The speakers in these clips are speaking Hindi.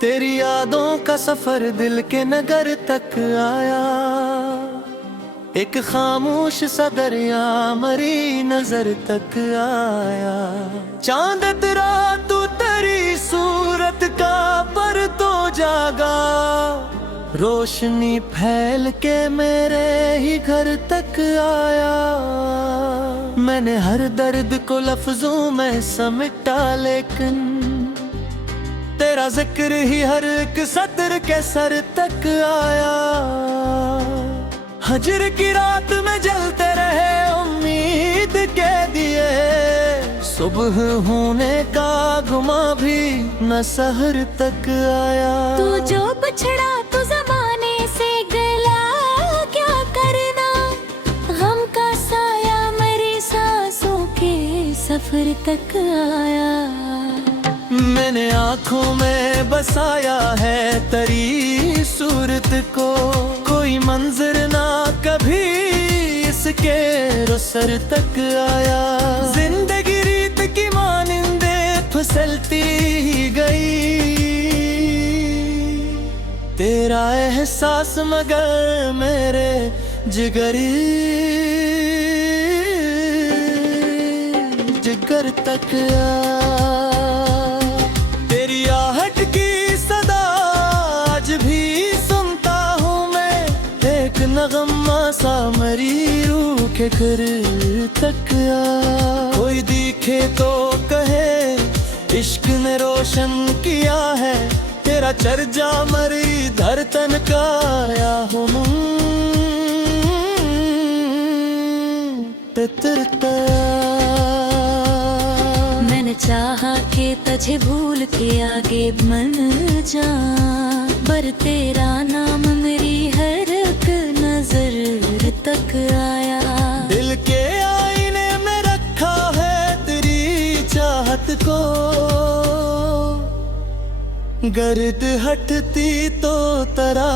तेरी यादों का सफर दिल के नगर तक आया। एक खामोश सा दरिया मरी नजर तक आया। चांद तेरा तू तेरी सूरत का पर तो जागा। रोशनी फैल के मेरे ही घर तक आया। मैंने हर दर्द को लफ्जों में समेटा, लेकिन तेरा जिक्र ही हर एक सतर के सर तक आया। हजर की रात में जलते रहे उम्मीद के दिए। सुबह होने का गुमा भी न सहर तक आया। तू जो बिछड़ा तो जमाने से गला, क्या करना गम का साया मेरी सांसों के सफर तक आया। मैंने आँखों में बसाया है तेरी सूरत को। कोई मंजर ना कभी इसके रुसर तक आया। जिंदगी रीत की मानिंदे फिसलती ही गई। तेरा एहसास मगर मेरे जिगर तक आया। तेरी आहट की सदा आज भी सुनता हूँ मैं। एक नगमा सा मरी रूह के घर तक आ। कोई दिखे तो कहे इश्क ने रोशन किया है। तेरा चर्चा मरी धरतन का आया हूँ। मैंने चाहा कि तुझे भूल के आगे मन जा, पर तेरा नाम मेरी हर एक नजर तक आया। दिल के आईने में रखा है तेरी चाहत को। गर्द हटती तो तेरा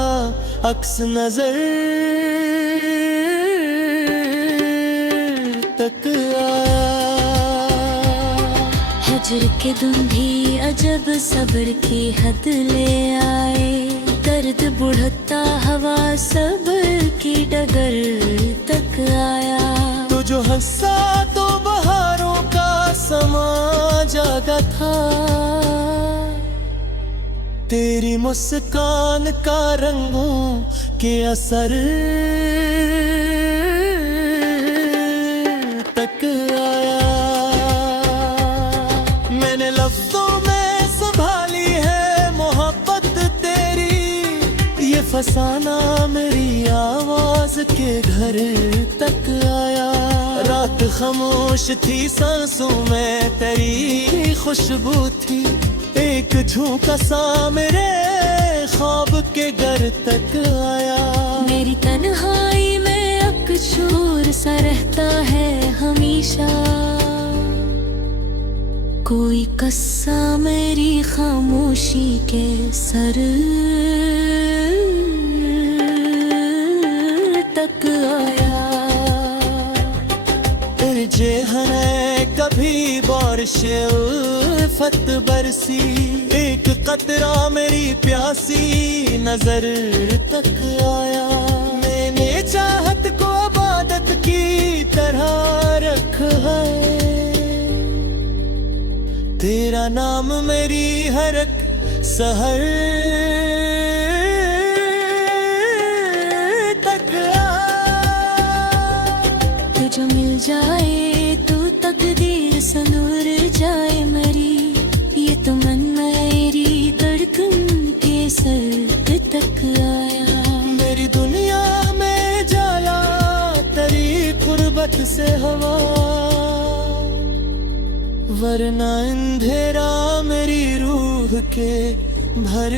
अक्स नजर तक आया। हिजर के धुंधी अजब सब्र की हद ले आए। दर्द बुढ़ता हवा सब्र की डगर तक आया। तू जो हंसा तो बहारों का समा जागा था। तेरी मुस्कान का रंगों के असर तक आया। मैंने लफ्जों में संभाली है मोहब्बत तेरी। ये फसाना मेरी आवाज के घर तक आया। रात खामोश थी सांसों में तेरी खुशबू थी। एक झोंका सा मेरे ख्वाब के घर तक आया। मेरी तन्हाई में अकशूर सा रहता है हमेशा। कोई कस्सा मेरी खामोशी के सर तक आया। तेरे जेहने कभी बारिश उल्फत बरसी। एक कतरा मेरी प्यासी नजर तक आया। मैंने चाहत को इबादत की तरह रखा है। तेरा नाम मेरी हर एक सहर तक आया। तुझे मिल जाए तो तकदीर सनूर जाए मरी। ये तो मन मेरी धड़कन के सर तक आया। मेरी दुनिया में जाला तेरी कुर्बत से हवा। वरना अंधेरा मेरी रूह के भर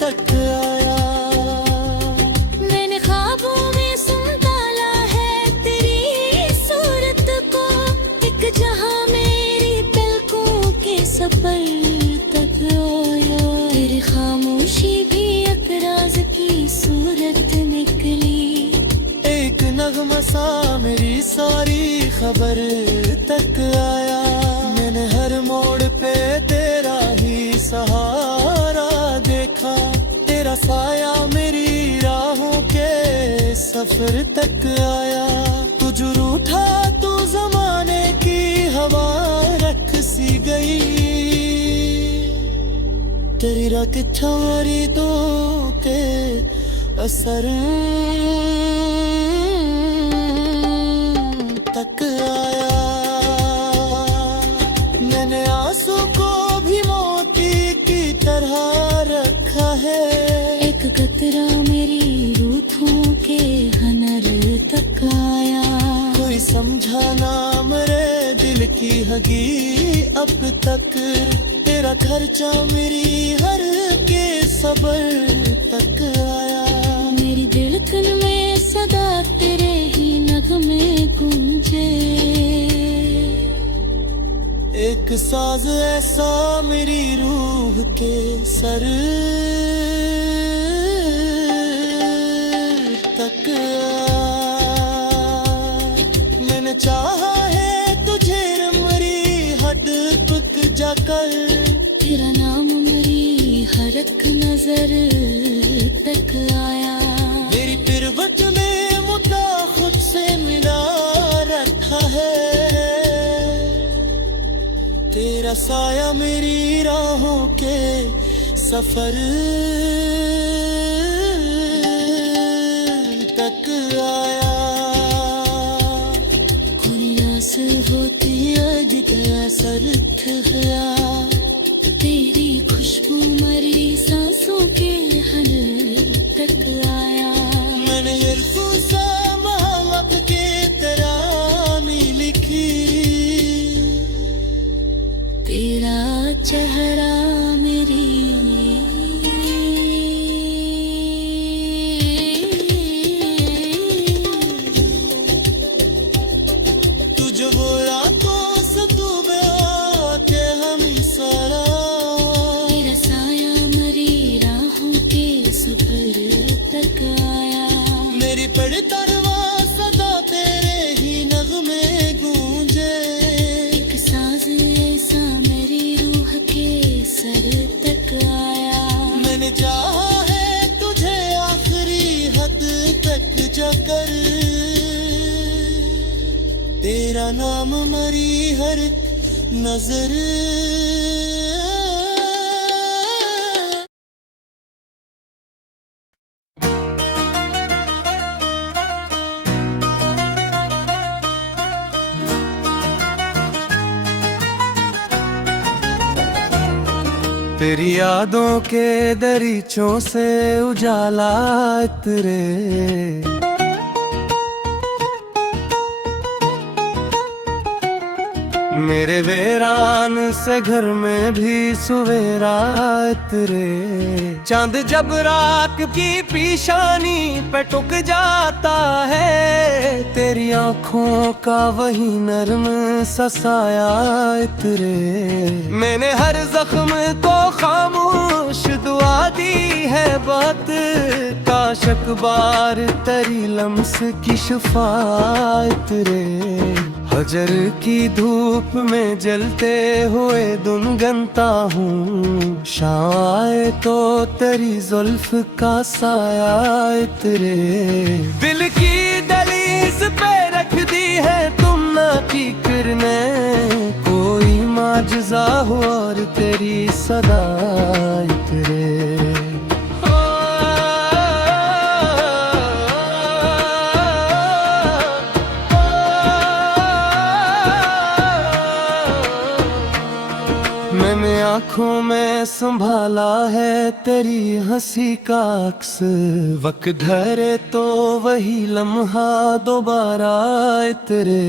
तक आया। मैंने ख्वाबों में सुन डाला है तेरी सूरत को। एक जहां मेरी पलकों के सफर तक आया। तेरी खामोशी भी एक राज की सूरत निकली। एक नगमा सा मेरी सारी खबर तक आया। मैंने हर हर मोड़ पे तेरा ही सहारा देखा, तेरा साया मेरी राहों के सफर तक आया। तू जो रूठा तू जमाने की हवा रख सी गई, तेरी रात छारी तो के असर तक आया। मैंने आंसू को भी मोती की तरह रखा है, एक कतरा मेरी रूठों के हनर तक आया। कोई समझा ना मेरे दिल की हगी अब तक, तेरा खर्चा मेरी हर के सबर तक आया। मेरी दिलकन में सदा तेरे ही नगमे गूंजे, एक साज ऐसा मेरी रूह के सर तक आया। मैंने चाहा है तुझे मरी हद तक जाकर, तेरा नाम मेरी हर एक नजर तक आया। मेरी पिरवट में मुद्दा खुद से मिला रखा है, तेरा साया मेरी राहों के सफर तक आया। कोई आस होती है सर गया, तेरी खुशबू मरी सांसों के हर तक आया। मैंने इल्फू सा मोहब्बत के तरानी लिखी, तेरा चेहरा मेरी तुझ बोला तो सतूबे आके हम सारा, तेरा साया मरी राहों के सफर तक आया। मेरी पड़ तरवा सदा तेरे ही नगमे गूंजे, एक साज ऐसा मेरी रूह के सर तक आया। मैंने चाहा है तुझे आखिरी हद तक जाकर, तेरा नाम मरी हर नजर तेरी यादों के दरीचों से उजाला इतरे, मेरे वीरान से घर में भी सवेरा इतरे। चांद जब रात की पीशानी पे टुक जाता है, तेरी आंखों का वही नर्म सा साया इतरे। मैंने हर जख्म को खामोश दुआ दी है बात, काश अखबार तेरी लम्स की शफाअत रे। हजर की धूप में जलते हुए गुनगुनाता हूँ, शाम आए तो तेरी जुल्फ का साया इतरे। दिल की दहलीज पे रख दी है तुमने फिक्र ने, कोई माजज़ा हो और तेरी सदा इतरे। मैंने आँखों में संभाला है तेरी हंसी का अक्स, वक्त धरे तो वही लम्हा दोबारा इतरे।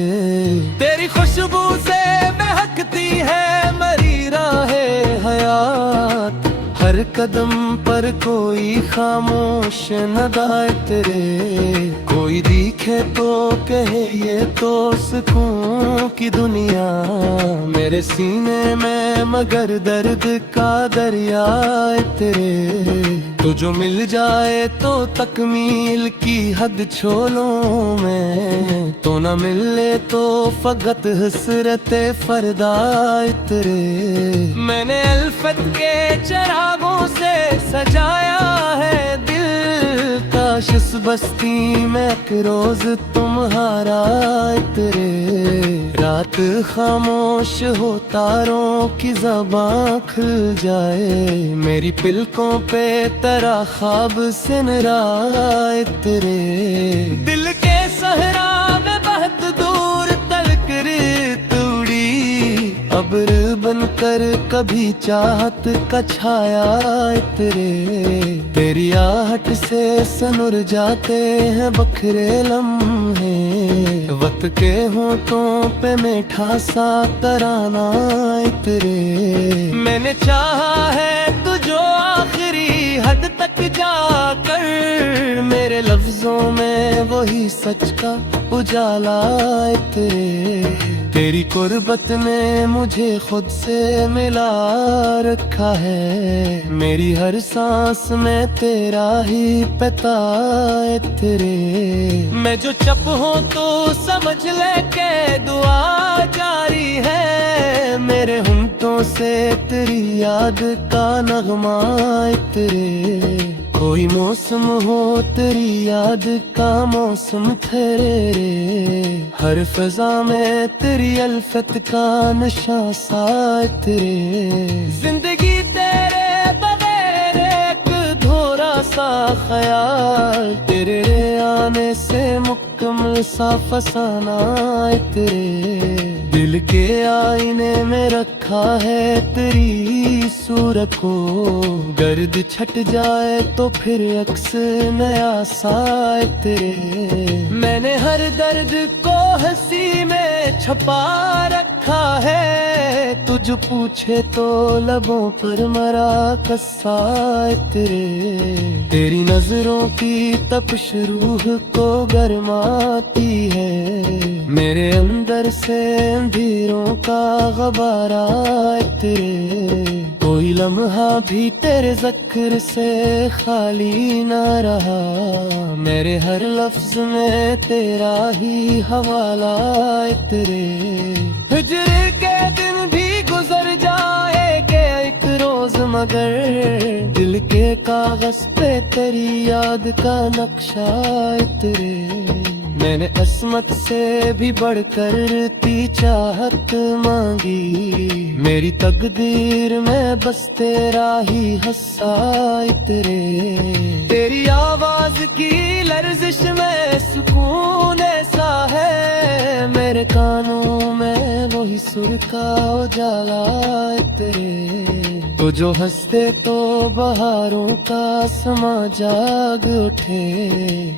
तेरी खुशबू से महकती है मरी राहे हयात, हर कदम पर कोई खामोश नदा इतरे। कोई दिखे तो कहे ये तो सुकून की दुनिया, मेरे सीने में मगर दर्द का दरिया इतरे। तुझो मिल जाए तो तकमील की हद छोड़ूं मैं, तो न मिले तो फकत हसरत फरदा इतरे। मैंने अल्फत के चरागों से सजाया है दिल, काश इस बस्ती में एक रोज तुम्हारा इतरे। रात खामोश हो तारों की ज़बां खुल जाए, मेरी पिलकों पे तेरा ख्वाब सिनरा इतरे। दिल के सहरा में बहुत दूर तलक रेत उड़ी, अब्र बनकर कभी चाहत का छाया इतरे। तेरी आहट से सनुर जाते हैं बखरे लम्हे, वक्त के होठों पे मीठा सा तराना इतरे। मैंने चाहा है तुझो आखिरी हद तक जाकर, मेरे लफ्जों में वही सच का उजाला इतरे। तेरी कुर्बत ने मुझे खुद से मिला रखा है, मेरी हर सांस में तेरा ही पता इतरे। मैं जो चप हूँ तो समझ ले के दुआ जारी है, मेरे होंठों से तेरी याद का नगमा इतरे। कोई मौसम हो तेरी याद का मौसम ठहरे रे, हर फजा में तेरी अल्फत का नशा सा इतरे। जिंदगी तेरे बगैर एक धोरा सा ख्याल, तेरे आने से मुकम्मल सा फसाना इतरे। दिल के आईने में रखा है तेरी सूरत को, गर्द छट जाए तो फिर अक्स नया सा इतरे। मैंने हर दर्द को हंसी में छपा रखा है, तुझ पूछे तो लबों पर मरा कस्सा इतरे। तेरी नजरों की तपिश रूह को गरमाती है, मेरे अंदर से अंधेरों का गबारा इतरे। कोई लम्हा भी तेरे ज़िक्र से खाली ना रहा, मेरे हर लफ्ज में तेरा ही हवाला इतरे। हिजर के दिन भी गुजर जाएंगे एक रोज, मगर दिल के कागज पे तेरी याद का नक्शा इतरे। मैंने अस्मत से भी बढ़कर ती चाहत मांगी, मेरी तकदीर में बस तेरा ही हस्सा इतरे। तेरी आवाज की लर्जिश में सुकून ऐसा है, मेरे कानों में वही सुर का उजाला इतरे। तो जो हंसते तो बहारों का समा जाग उठे,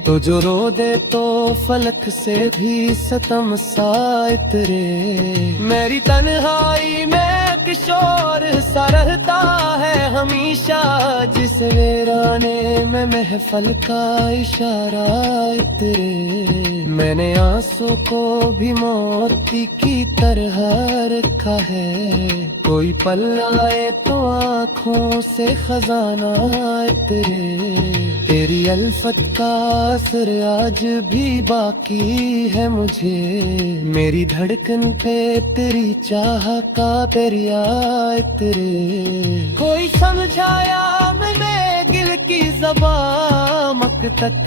तो जो रो दे तो फलक से भी सतम सा इतरे। मेरी तन्हाई में किशोर सा रहता है हमेशा, जिस वीराने में महफल का इशारा इतरे। मैंने आंसू को भी मोती की तरह रखा है, कोई पल आए तो आँखों से खजाना इतरे। तेरी अल्फत का असर आज भी बाकी है मुझे, मेरी धड़कन पे तेरी चाह का दरिया इतरे। कोई समझाया मैंने गिल की ज़बान मक तक,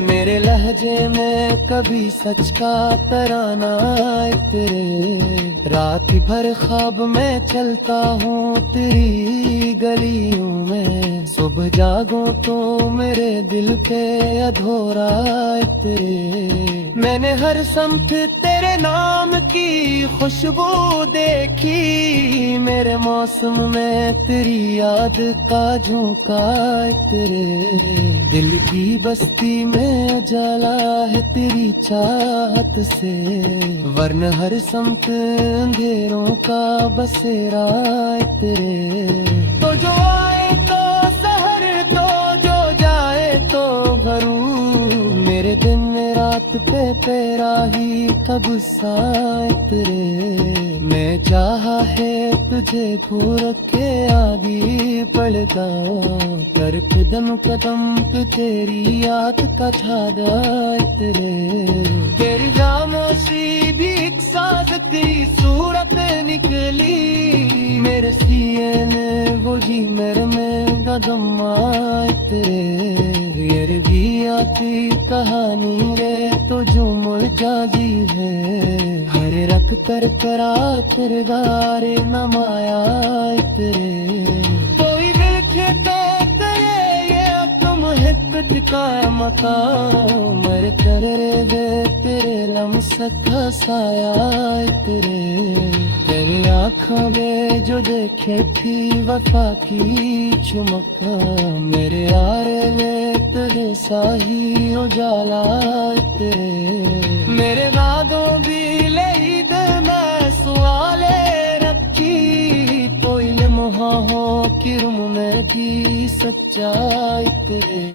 मेरे लहजे में कभी सच का तराना इतरे। रात भर ख्वाब में चलता हूँ तेरी गलियों में, सुबह जागो तो मेरे दिल पे अधूरा इतरे। मैंने हर समत तेरे नाम की खुशबू देखी, मेरे मौसम में तेरी याद का झोंका इतरे। दिल की बस्ती में उजाला है तेरी चाहत से, वरन हर समत अंधेरों का बसेरा इतरे। तो जो आए तो सहर, तो जो जाए तो भरू, मेरे दिन रात बात पे तेरा ही था गुस्सा तेरे। मैं चाहा है तुझे घूर के आगे पड़ता, कर कदम कदम पे तेरी याद का छादा तेरे। तेरी खामोशी भी एक साज तेरी सूरत निकली, मेरे सीने ने वो जी मेरे में कदम आए तेरे। ये भी आती कहानी रे तो जो मुरझा जी है, हर रख कर करा किरदारे न माया तेरे। कोई देखे तो तेरे ये तुम हित टिका मता, मर कर रे तेरे लम्सक हसाया तेरे। तेरी आँखों में जो देखे थी वफा की चमक, मेरे यारे में तेरे साही उजाला तेरे। मेरे वादों भी ले दे मैं सवाले रखी, कोई लम्हा हो कि रुम में थी सच्चाई तेरे।